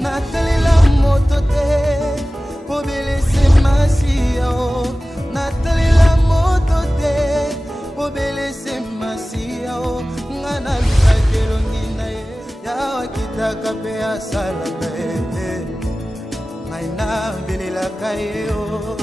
natalela moto te obelese masiya o natalela moto te obelese masiya o nga nalukaki elongi na ye yawa kitaka mpe asalaka ye ngai nabelelaka ye o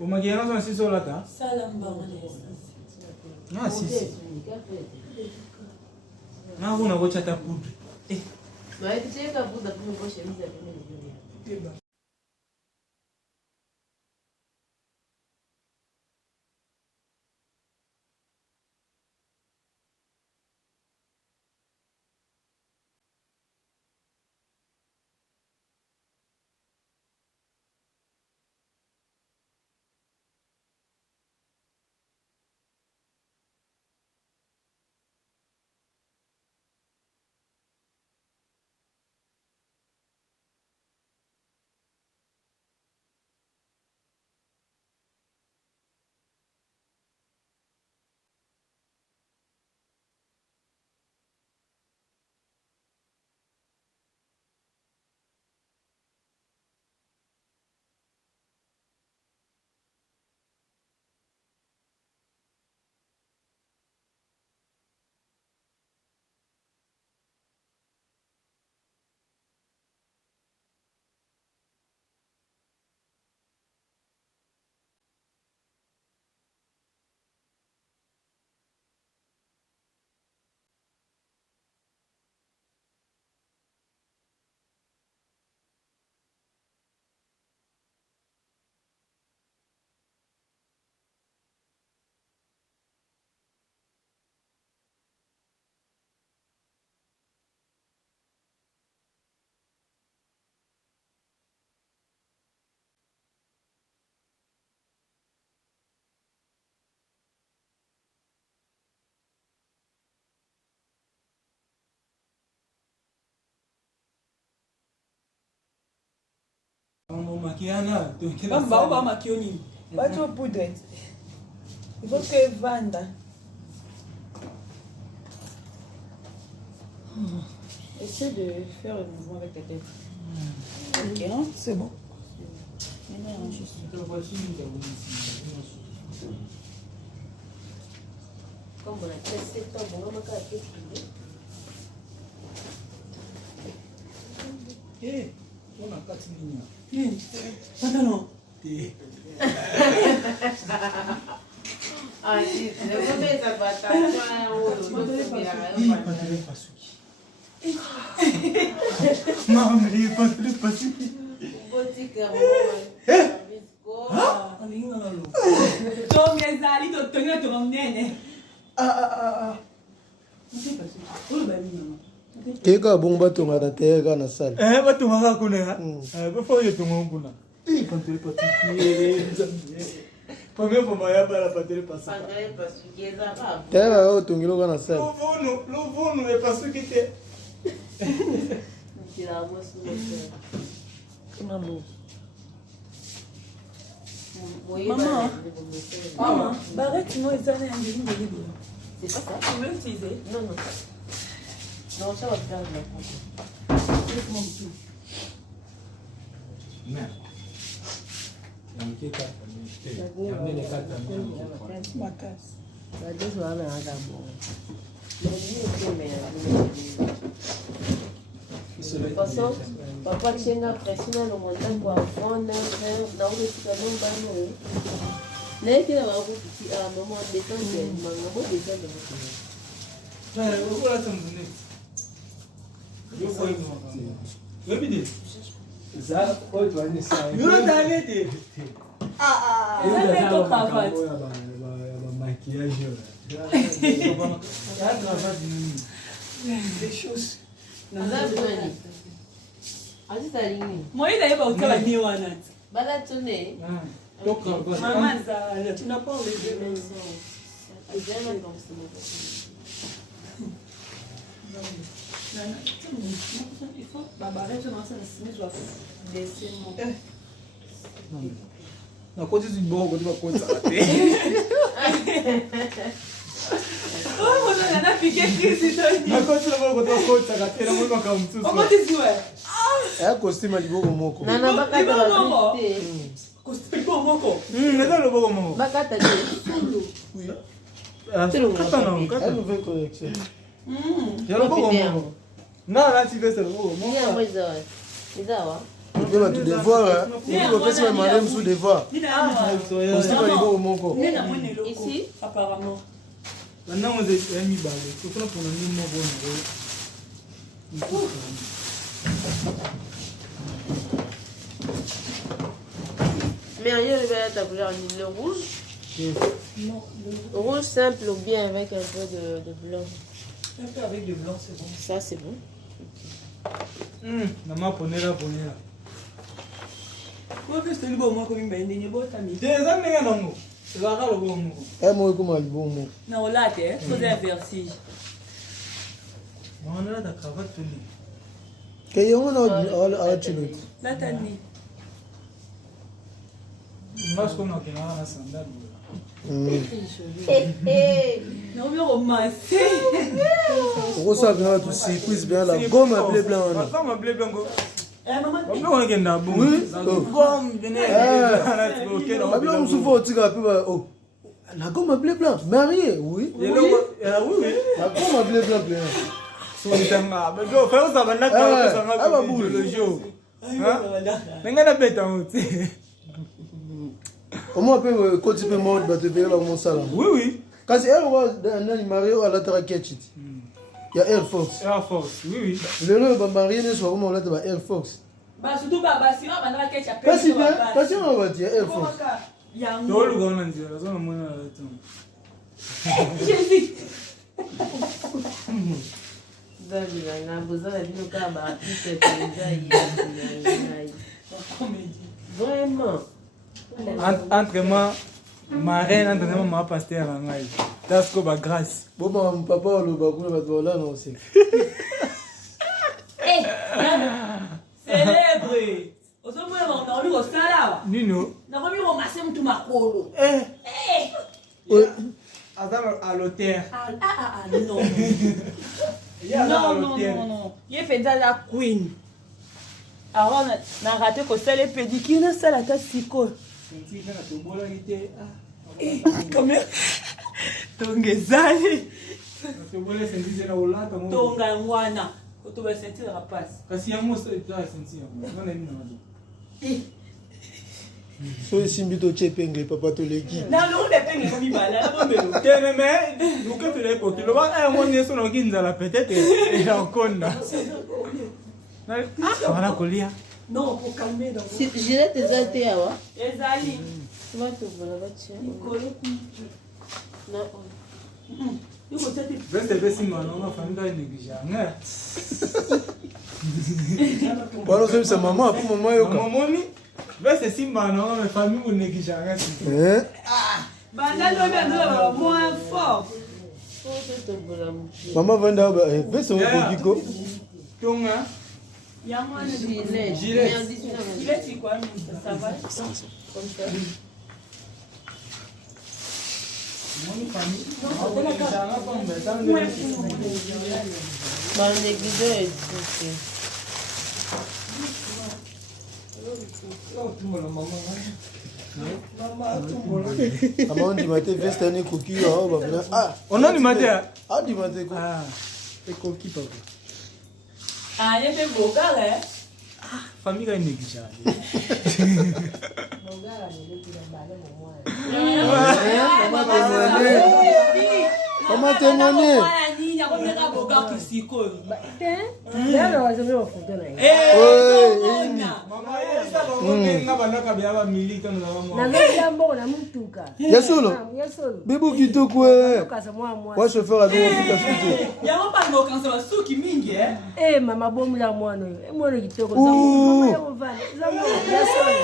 O maquillaje no se hizo la ta. Ah, sí, sí. Ah, una bocha ta pudre. Mas ele chega a Buda para não gostar de fazer. O maquiana, tu que Vamos ao maquioni. Bate o pudre. Il faut que vanda. Essaie de faire le mouvement avec ta tête. Ok, hein? C'est bon. Maintenant, juste. Comme on a 13 septembre, on va me faire quelque Eh, on a 4 minutes. Pantalon. Ah, sim, eu vou ver essa batata. Pantalon pasuki. Mama, pantalon pasuki. Botica, Tô mesali, tô tonga, tô nene. Keka bomba tunga da tega na sala. Batu maka kuna. Before you tunga kuna. Pantalon pasuki. Pomeo pomaya para pantalon pasuki. Pantalon pasuki, exato. Tega yo tungilo kana sala. Lovono é pasuki te. Tirar a moça do meu. Kuna luz. Maman, barrette moi ça n'est Angeline de libre. C'est pas ça? Tu veux l'utiliser? Non, non. Non, ça va faire de la photo. Laisse mon tout. Ma casse. Ça dit, ça va d'abord. De toute façon, papa tient la pression dans mon temps pour apprendre, dans le salon, n'est-ce qu'il y a un petit à un moment de temps, il y a un moment de temps de Des choses. Moi, il a pas de ni wana. Balatone. Maman, ça, tu n'as pas enlevé mes il faut barrette dans sa chemise doit laisser mon. Na coisa de bogo, de uma coisa até. Oh, mon on a piqué crise Na coisa de bogo, de uma coisa até, na mulher com tudo. Comment tu dis ouais? É costume de bogo moko. Nana bakata la Costume moko. Nada lo bogo moko. bakata de sulu. Oui. Ah, kata não, kata. É nouvelle collection. Já lo bogo moko. Non, là, tu fais ça. Ni ya moi ça. C'est ça wa. Tu vas tout devoir. Tu vas faire madame sous devoir. Costume liboko moko. Ici. Apparemment. Maintenant, on est mis balé. Il faut qu'on ait mis mon bon. Mais ailleurs, il va y ta couleur le rouge. Non, le Rouge simple ou bien avec un peu de blanc. un peu avec du blanc, c'est bon. Ça, c'est bon. Maman, prenez là. Pourquoi que je te dis bon, moi, comme il m'a dit, bon, t'as mis. Des années, non. C'est la rare, le bon. Eh moi comment liboko moko. Non, là, t'es, faisais un vertige. On a la cravate tenue. Que yango na chilot. Là, t'as mis. Moi, je connais qu'il y a un sandal. Non, mais romancé. Okosa bien tout surprise bien la gomme à blé blanc. La gomme à blé blanc. Eh, maman, On a un bon. Oui. La gomme, Babla msufa otika pe ba oh. La gomme à blé blanc. Marié, oui. Oui. La gomme à blé blanc plein. Sonitanga. Mais do, faire ça maintenant Ah, bah, que le jour. Hein? Bête en haut. Comment peut côté pe mode ba te payer la mon salaire. Oui. Kasi elle va nani marié à la traquette. Il y a Air Force. Air Force, oui. Le ba marié ne soit comment là ba Air Force. Bah, surtout, bah, si on va dans la quête, Kasi on va dire Air Force. Tout le monde dit, la zone monnaie à temps. Jésus. David, on a besoin de nous faire un vraiment. Entre moi, ma reine, entre moi, ma pasteur en aïe. Das ko ba grâce. Bon bah mon papa le ba kuna ba là non c'est. Eh, célèbre. Au moins, on a eu au salaire. Nino. On a eu au maximum tout ma colo. À l'hôtel. Non. Non. Il fait déjà la queen. Alors, on a raté que c'est les pédicures, on a ça la tête psycho. Combien? Tongezali. Tonga mwana. Tu vas sentir la rapace. Kasi ya mo c'est toi sentir. On est mis. So simbi to chepenge papa to leki. Non, on est payé comme il va là, Mais nous que tu l'as écouté, le va on est sur le guinza la peut-être et encore là. Voilà colia. Non, pour calmer donc. Si Gillette est athée, awa. Ezali. Tu vas te voir là, tiens. Non. Reste basi mwana on famille ka négliger. Voilà c'est maman pour maman yoka. Maman ni reste si mwana on famille on négliger. Banda lo bien moins fort. Maman venda ba vese au bokiko. Tonga. Ya moi Gillette. Gillette c'est quoi ça va Comme ça. Mon famille. Bah, on néglige aussi. Maman dit maté veste ane coquille ba bien. Ah, On a du matin. ah dit maté ko. Ah, c'est coquille papa. Ah, il fait beau gars hein. Famille ka négliger. Comment témoigner? Yasolo. Bibu kitoko. Wa chauffeur avec mon fils acheté. Eh mama bomula mwana oyo. Mwana kitoko zangu. Mama yovana. Zangu yasoni.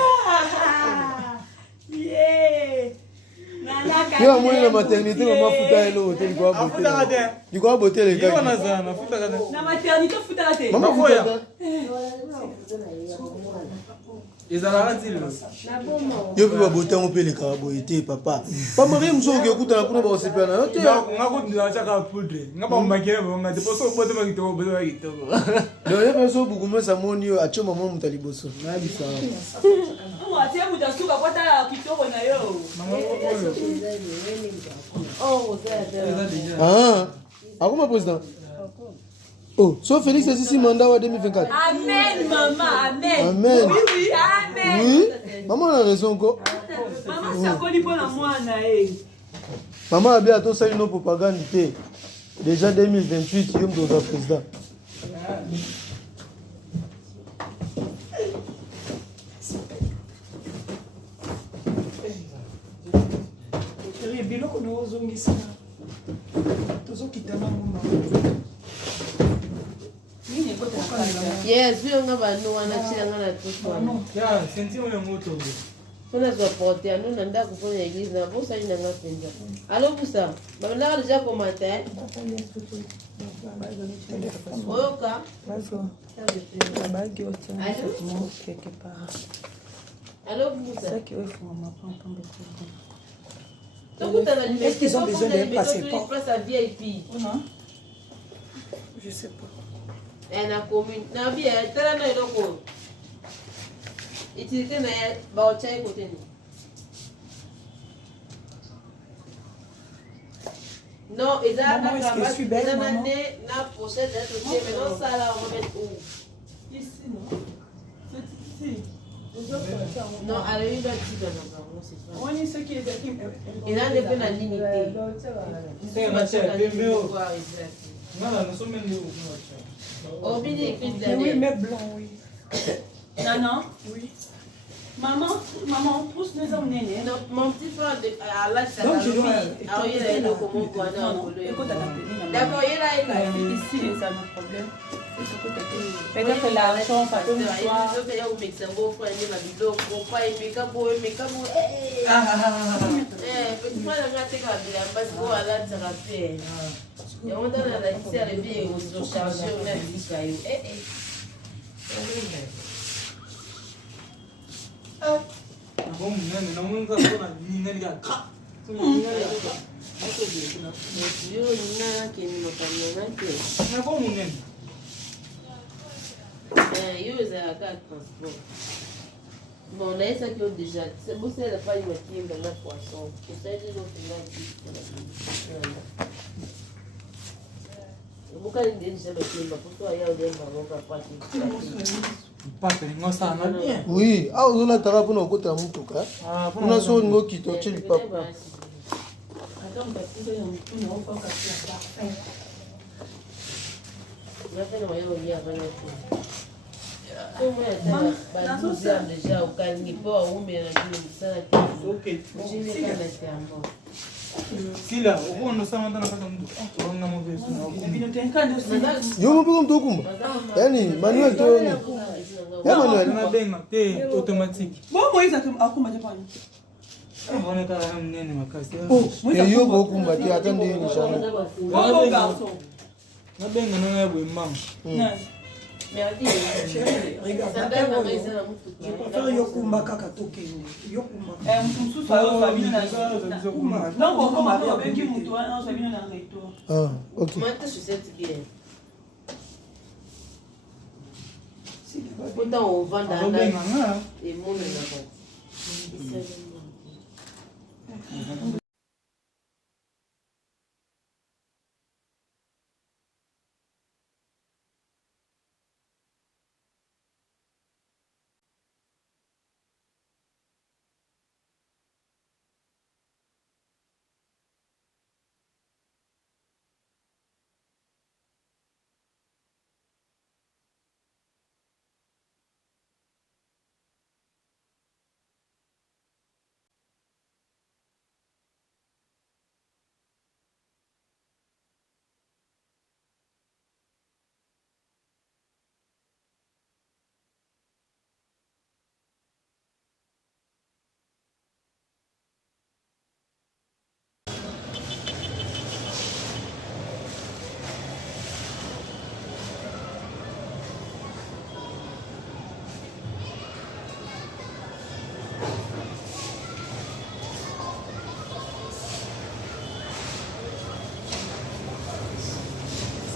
Yo moi la maternité maman futa hello hotel quoi beauté. Du quoi beauté les gars. Na maternité futa te. Maman futa. ezalaka nzilo yo pe babota ngo pe leka boyete papa bamari mosusu okekutana kuna bakosepela na yo te ngakutindilachaka poudre nga bamakele bonga te poso obotema kitoko obotema kitoko donc ye mpe so bukumesa moni yo atio mama moto ya liboso nayebisa atie moto asuka kotala kitoko na yo Oh, akoma président Oh, so Félix c'est ici mandat en 2024. Amen, maman, amen. Amen. Oui, oui, amen. Oui. Maman a raison encore. Maman, ça connaît pas la moi, Maman a bien ça une propagande. Déjà 2028, il y a un président. Yes, we don't have a no one actually. Yeah, senti ule moto. Kuna za porte anu nanda kufanya église na bosa ina ngapenda. Allo busa. Ba na déjà commenter. Oka. La bague au tien, quelque part. Allo busa. C'est ça qui est fou, on m'apprend pas beaucoup. Est-ce qu'ils ont besoin d'un passeport? Place à VIP. Non. Je sais pas. Elle a commune. Na bien, tera na iloko. Itilite na ba ochai côté ni. Non, ils ont na pochette d'être mais non ça là on va mettre où? Ici, non? C'est ici. Non, à la une va dire non, c'est pas. On est ce qui est qui. Il a des peines à limiter. C'est ma chère, non, nous sommes même Oh, bien écrit Oui, mais blanc, oui. Non. Oui. Maman, pousse les hommes nénés. Non, mon petit frère à l'âge de Donc, je dois. ah oui, il a le comment pour aller en Pologne. D'accord, il a Ici, c'est un autre problème. Peut-être l'argent, ça peut nous voir. Je vais au Mexico, frère, il m'a dit, pour pas aimer, petit frère, il m'a dit, parce que là, ça va faire. Et on donne la lycée à l'éveil, on se charge, on a dit, ça y est. Bom, não nunca vou na linha de cá. Mas como nem? Eu usei a carte transport. Bon, là, ça que déjà, c'est pour ça que pas une qui est dans la poisson. C'est ça que je fais là. Bukan dia bisa berkirim, pourquoi il y a des marrons pas Papa, não sana bien. Oui, ah on a tara pour nous côté mutuka. On a so ngo kito chili papa. Attends, parce que nous n'avons pas cassé la fin. Là, c'est le moyen où il y a rien. Como é que déjà o carinho pô o meu aqui sana Ok. hoje ele tá nesse amor Sila, o quando sama tá na casa muito. Vamos na mover isso não. Não tem canto assim. Yo mo pegou kumba. Yani Manuel to ni. Ya Manuel. Na benga, te automatique. Bom, Moïse a como de banho. Vamos na cara menino makasi. E yo go kumba ti atende ni shana. Bom garçom. Na benga não é bom, mam. Não. merci Regarde, ça donne la raison à muito je préfère Yokumba Kakatoke. Yokumba. Msusu wa famille na Yokumba. non comment on va qui mutu na famille na reto. Ah, OK. Mata je sais bien pourtant on vend dans la et mon là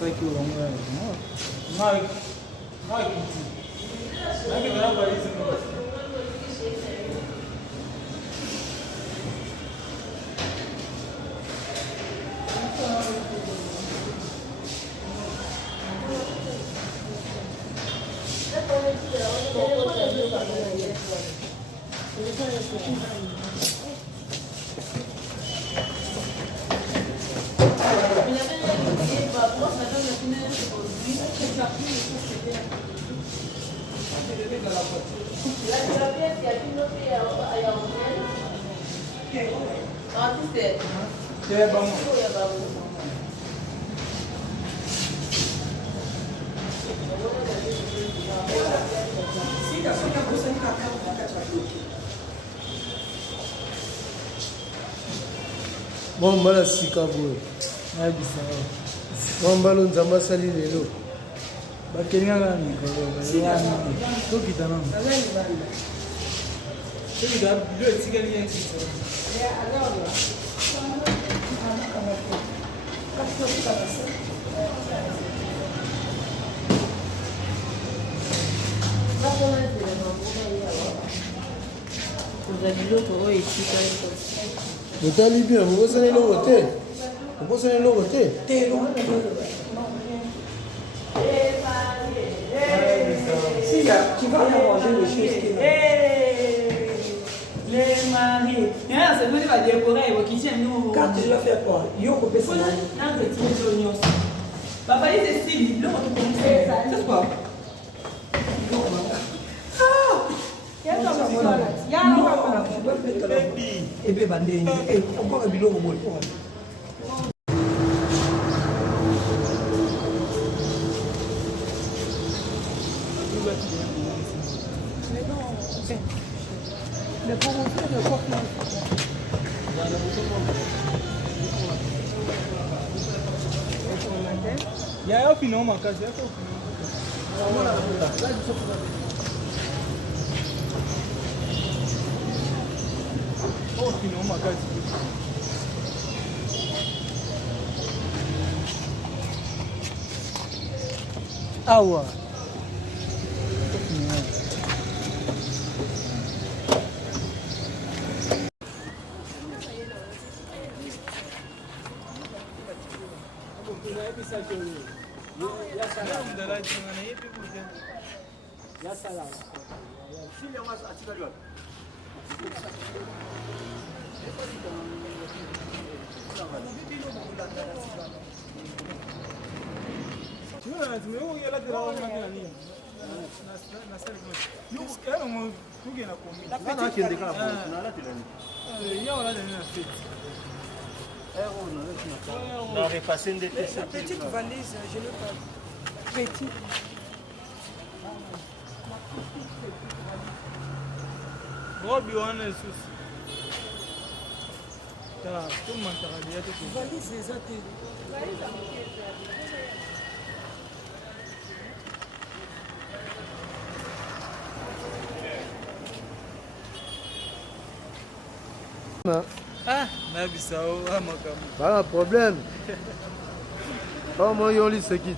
Sai que o longo é. Não. Não que vai para isso. Bon, mbala sika boye. Bon, mbala nzamba sali lelo. Bakenga la mikolo. Tokita namo. Tokita do etikali yenti. Otali bien, vous posez le côté. Vous posez le côté. Si tu vas manger les choses qui les maris. C'est moi qui va décorer qui tient nous. Quand tu vas faire quoi? Yo, on peut faire ça. Papa, il est stylé. Là, on peut faire ça. C'est quoi? Et puis, bandé. Et encore un bilot au bout. Le promoteur de quoi? Il y a un film en cas, Awa. Petite valise, je ne pas. Petit. Robi wana susi. Ta, tout le monde t'a dit à tout. Valise les autres. Ah, nabisao amakambo. Pas un problème. Comment on lit ce kit?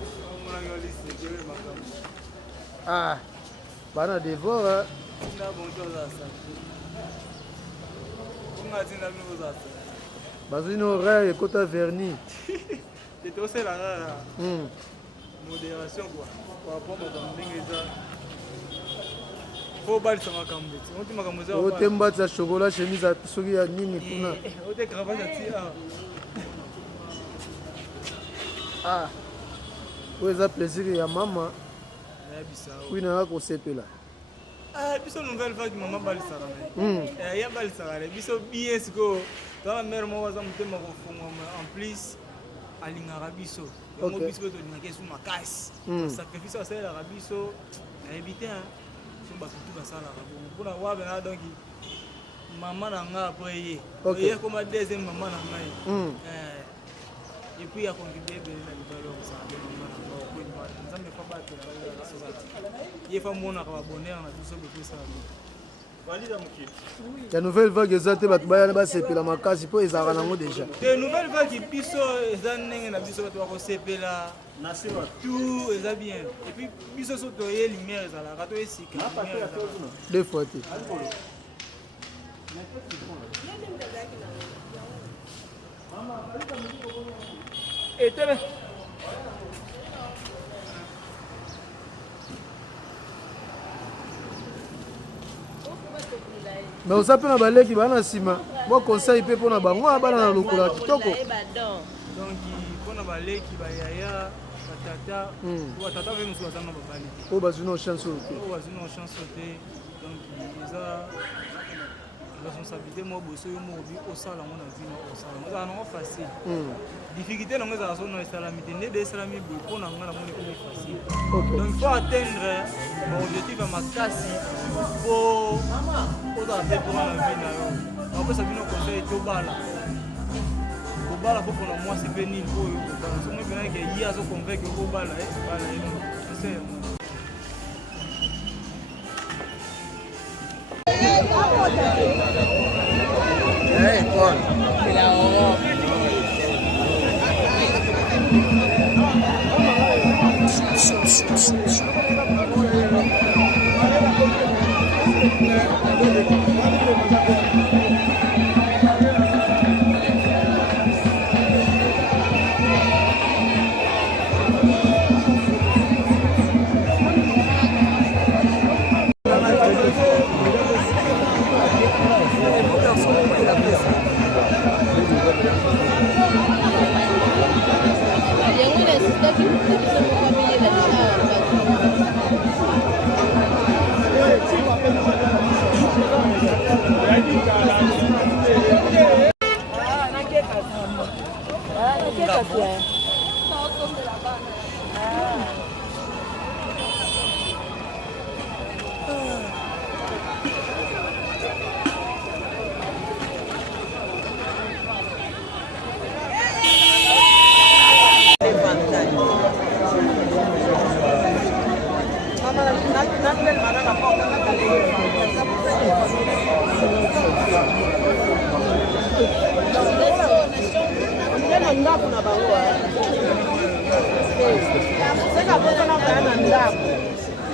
Ah, bana dévore. Bazine horaire et quota vernis. C'est aussi la modération quoi. Par rapport à mon faut balisa makambo. On dit makambo za. O temba za chocolat chemise à soki ya nini kuna. O te cravate à tia. Ah. Pour ça plaisir ya mama. Oui na ko sepela. Ah, biso nouvelle vague maman balisa kana. Ya balisa kana. Biso bien siko. Dans la mère moi za mutema ko funga en plus alingara biso. Mo biso to ngake su makasi. Sacrifice ça la biso. Na éviter hein. So ba tout ça la bon. Pour la wa bena donc maman na nga après hier. Hier comme deuxième maman na ngai. Et puis il a contribué bien à l'idole ça maman na nga ko ni ba. Nzambe pa ba te la société. Il faut mon na ba bonheur na biso be ça. La nouvelle vague ezate bat baya ba sepela makasi po ezaka nango déjà. La nouvelle vague biso ezanenge na biso to ko sepela na sima tout eza bien. Et puis biso so to ye lumière ezala ka to esika. Deux fois té. Et tebe Mais oza pe na baleki bana sima. Moi conseil pe pona bango bana na lokola kitoko. Donc pona baleki ba yaya tata ou tata veut nous soixante na babali. O bazuna chance o. O bazuna chance te. Donc eza responsabilité moi bosso yo mo bi au sala mon avis na au sala. Moi non facile. Difficulté longue za so no salamité né de salami bo pona ngana mon est facile. Donc il faut atteindre mon objectif à ma casse pour faire pour la vie na yo. Après ça vient conseil to bala. Ko bala faut pour moi c'est béni pour yo. Donc moi bien que hier so convaincre ko bala bala c'est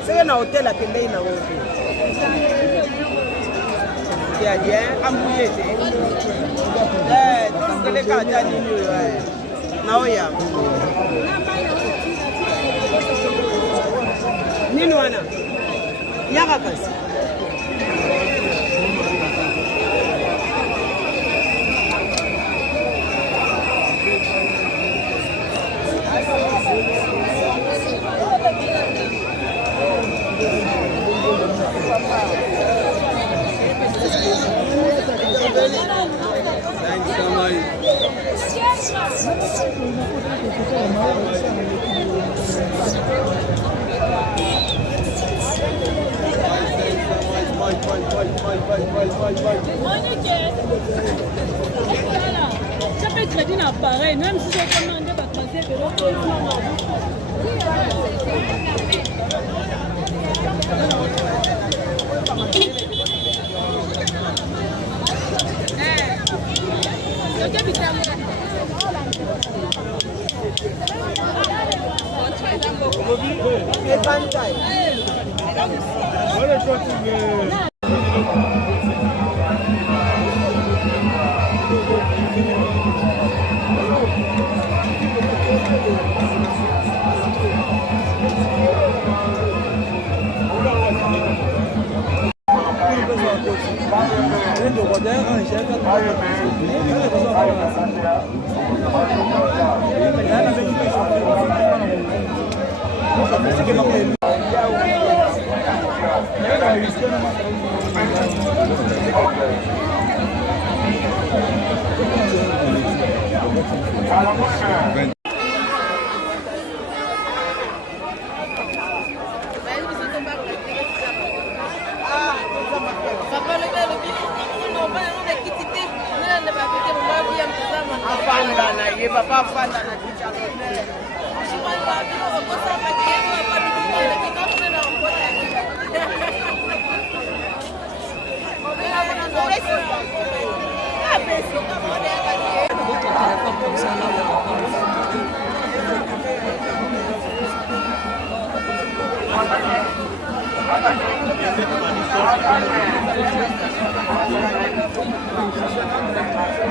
c'est un hôtel à Kendai na wote. Ya bien, amouillé. Tout le cas déjà ni na oya. Nini wana? Yaka kasi. Ça peut être crédit pareil, même si j'ai commandé ma troisième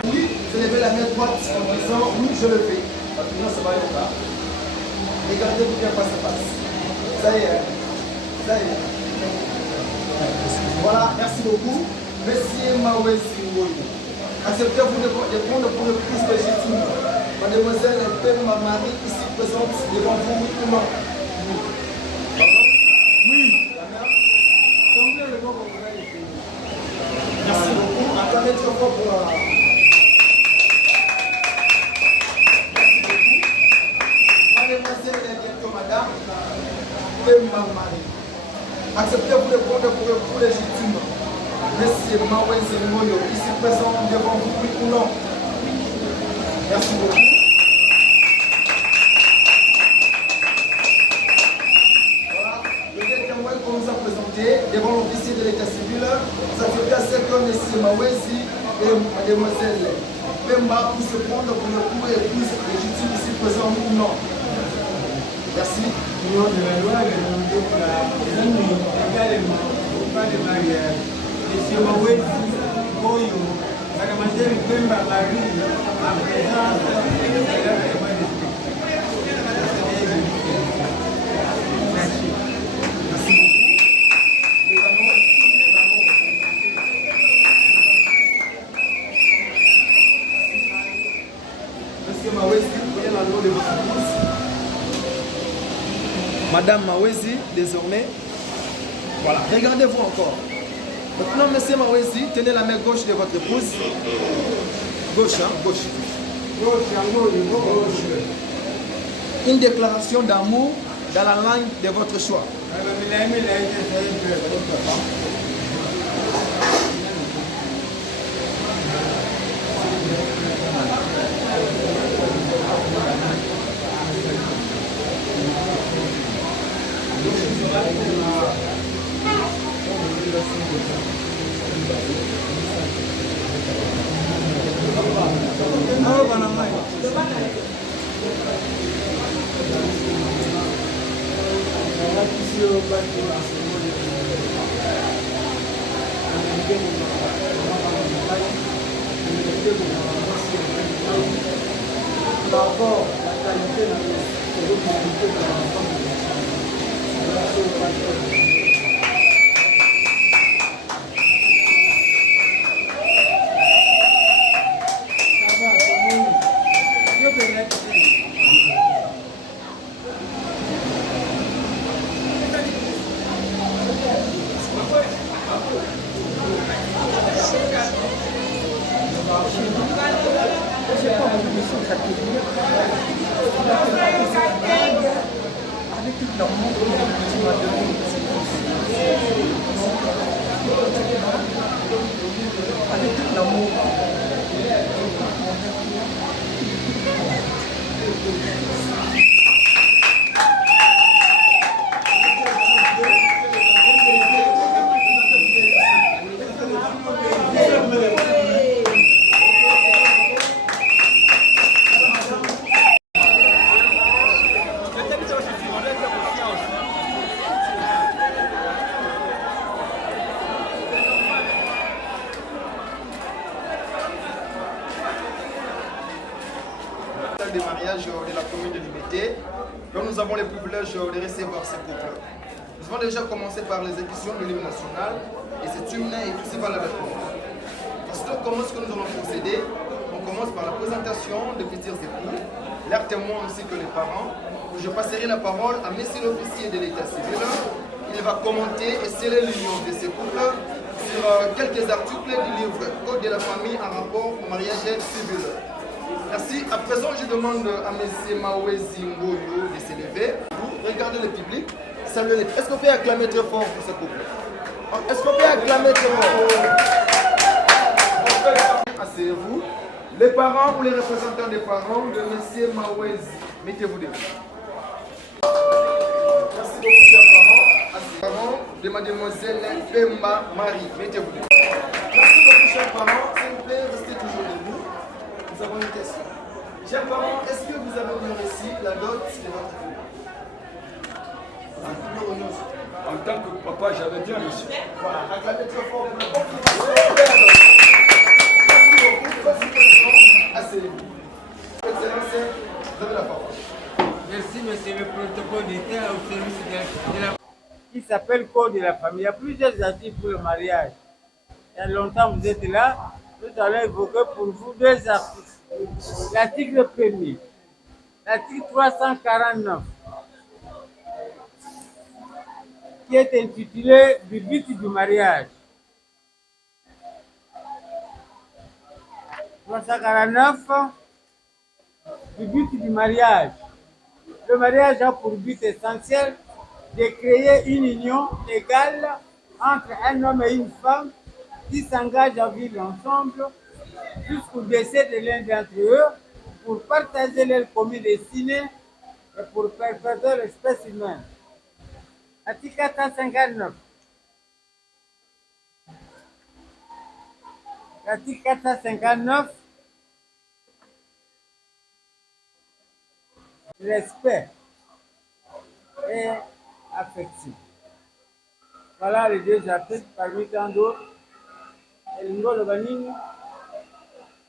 Oui, je levais la main droite en disant oui, je le fais. Sinon, ça va être là. Regardez-vous bien face à face. Ça y est. Ça y est. Voilà, merci beaucoup. Monsieur Mawezi Ngoyo. Acceptez-vous de prendre pour épouse légitime Mademoiselle Pemba Marie, ici présente devant vous, oui ou non? Oui. Merci beaucoup. Acclamez très fort pour la... Mademoiselle et bientôt madame Pemba Marie. Acceptez-vous de prendre pour époux légitime Monsieur Mawezi Ngoyo, ici présent devant vous, oui ou non? Merci beaucoup. Voilà, le témoin qu'on nous a présenté devant l'officier de l'état civil, ça fait placer que Monsieur Mawezi et Mademoiselle Pemba puissent se prendre pour le coup et épouse légitime ici présent, oui ou non? Merci. Au nom de la loi, les amis également, au pas de mariage. Monsieur Mawezi Ngoyo, Mademoiselle Pemba Marie, en présence de la Merci. Merci beaucoup. Monsieur Mawezi, prenez la nom de votre épouse. Madame Mawezi, désormais. Voilà, regardez-vous encore. Maintenant, monsieur Mawezi, tenez la main gauche de votre épouse. Gauche, hein, gauche. Gauche. Une déclaration d'amour dans la langue de votre choix. D'abord, la qualité de l'autorité de l'enfant. Des mariages de la commune de Limité, dont nous avons le privilège de recevoir ces couples. Nous avons déjà commencé par les éditions de l'hymne national et c'est une et aussi valable pour nous. Ensuite, comment est-ce que nous allons procéder? On commence par la présentation des petits époux, leurs témoins ainsi que les parents. Je passerai la parole à monsieur l'officier de l'état civil. Il va commenter et sceller l'union de ces couples sur quelques articles du livre Code de la famille en rapport au mariage civil. Merci. À présent, je demande à M. Mawezi Ngoyo de s'élever. Regardez le public. Saluez-les. Est-ce qu'on peut acclamer très fort pour ce couple? Est-ce qu'on peut acclamer très fort? Asseyez-vous. Les parents ou les représentants des parents de M. Mawezi. Mettez-vous debout. Merci beaucoup, chers parents. Asseyez-vous. Parents de Mademoiselle Pemba Marie. Mettez-vous debout. Merci beaucoup, chers parents. S'il vous plaît, restez toujours debout. Nous avons une question. Chers parents, est-ce que vous avez bien reçu la dot de votre fille? En tant que papa, j'avais bien reçu. Voilà, acclamez très fort pour la confirmation. Merci beaucoup. Félicitations. Asseyez-vous. Excellence, vous avez la parole. Merci, monsieur le protocole d'État au service de la... Qui s'appelle Code de la famille. Il y a plusieurs articles pour le mariage. Il y a longtemps vous êtes là. Nous allons évoquer pour vous deux articles. L'article premier, l'article 349, qui est intitulé du but du mariage. 349, du but du mariage. Le mariage a pour but essentiel de créer une union légale entre un homme et une femme qui s'engagent à vivre ensemble jusqu'au décès de l'un d'entre eux pour partager leur commune destinée et pour perpétuer l'espèce humaine. Article 459. Article 459. Respect et affection. Voilà les deux articles parmi tant d'autres. El ngolo banini,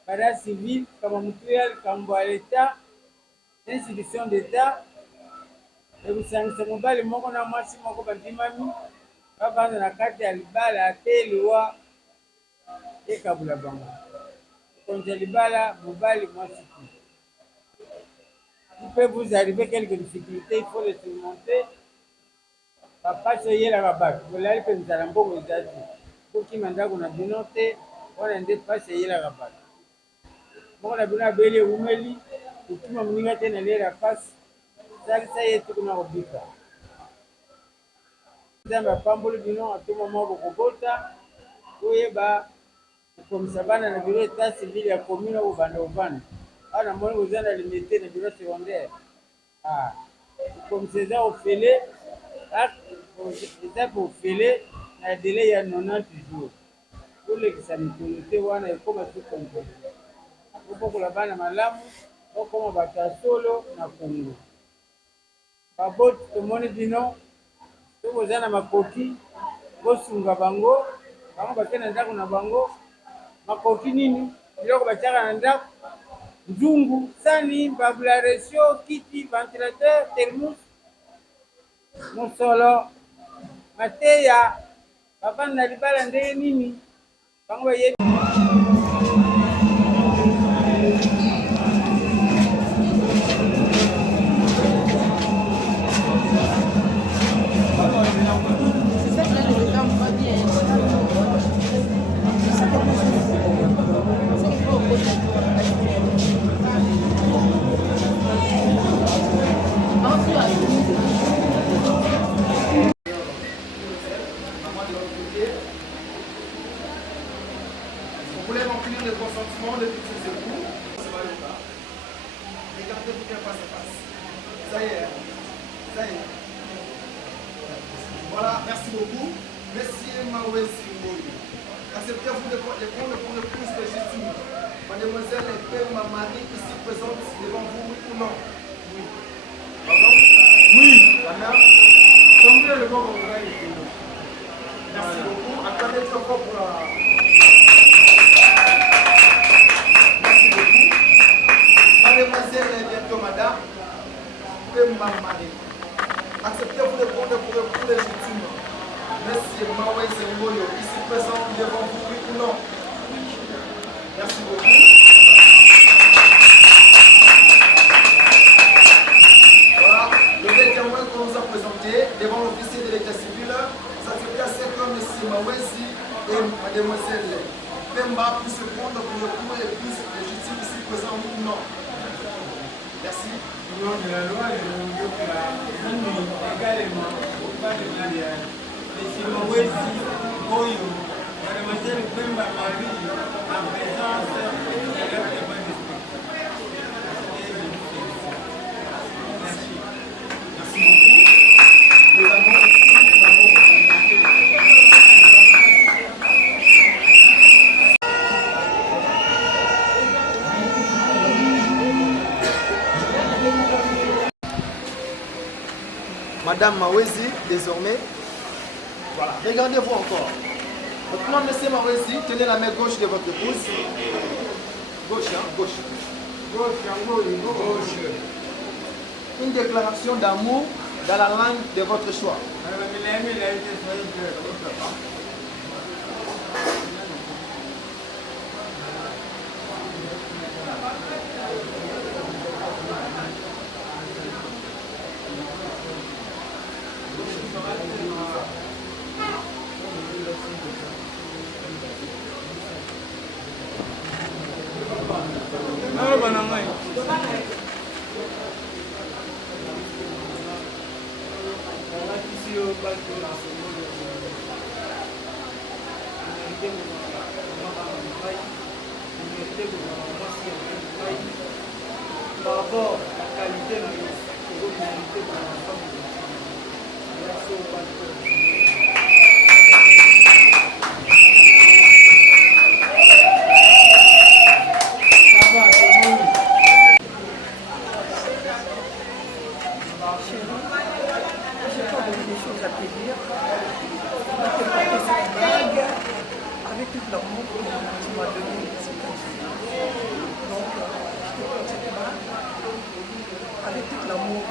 para civil, comme mutuel, comme l'État, institution d'État, et vous savez, c'est mon bal, mon qu'on a marché, mon qu'on a dit, mamie, papa dans la carte, il bal, à tel loi, et Kaboula Banga. Quand il bal, mon bal, moi, c'est tout. Il peut vous arriver quelques difficultés, il faut les surmonter. Papa, c'est la rabat. Vous l'avez fait, nous allons vous dire. Pour qui m'a dit qu'on a dénoté, on a dépassé la rabat. Bon, on a bien abélé ou meli, pour qui m'a mis la face, ça y est, tout le monde a oublié. Vous avez pas voulu dire non à tout moment, vous comptez, vous comme ça va dans le bureau d'état civil, il y a commune au Van. Ah, na moi, vous allez limiter le bureau secondaire. Ah, comme c'est ça, au fêlé, c'est ça pour fêler, il y a un délai, il y a 90 jours. Pour les qui s'amusent, il y a comme tout compris. Pour que la banne malamu, pour qu'on va faire solo, na Congo. Pas beau, tout le monde dit non. Si vous avez ma coquille, vous sunga bango, bango bakena ndako na bango, ma coquille nini, biloko bachaka na ndako. Nzungu, sani, babularesio, kiti, ventilateur, thermos, musolo, mateya, papa na libala ndenge nini, bango ye. Vous voulez remplir le consentement de tous ces époux? Regardez-vous bien face à face. Ça y est. Ça y est. Voilà, merci beaucoup. Monsieur Mawesi Ngoyi. Acceptez-vous de prendre pour l'épouse légitime Mademoiselle Pemba Marie ici présente devant vous, oui ou non? Oui. Pardon? Oui. Madame? Tombez le bon oreille. Merci beaucoup. Attendez trop fort pour la... Merci beaucoup. Mademoiselle et bientôt madame Pemba Marie. Acceptez-vous de prendre pour l'époux légitime Monsieur Mawesi Ngoyi ici présent devant vous, oui ou non? Merci beaucoup. Voilà, le témoin qu'on nous a présenté devant l'officier de l'état civil, ça se passe que M. Mawesi et Mademoiselle Pemba puissent se prendre pour le coup et plus légitime ici présent ou non. Merci. Au nom de la loi, je veux que la minuit également au pas de mariage. M. Mawesi Ngoyi, Mademoiselle Pemba Marie, en présence de leur témoin d'esprit. Merci. Merci beaucoup. Nous avons Madame Mawesi, désormais, voilà, regardez-vous encore. Maintenant, monsieur Mawesi, tenez la main gauche de votre épouse. Gauche, hein, gauche. Gauche. Une déclaration d'amour dans la langue de votre choix. merci au bateau dans ce monde. Par rapport à la qualité de l'humanité par l'ensemble de merci au bateau. J'ai pas beaucoup de choses à te dire. Je vais te porter cette bague avec tout l'amour que tu m'as donné. Donc, je te porte cette bague avec tout l'amour.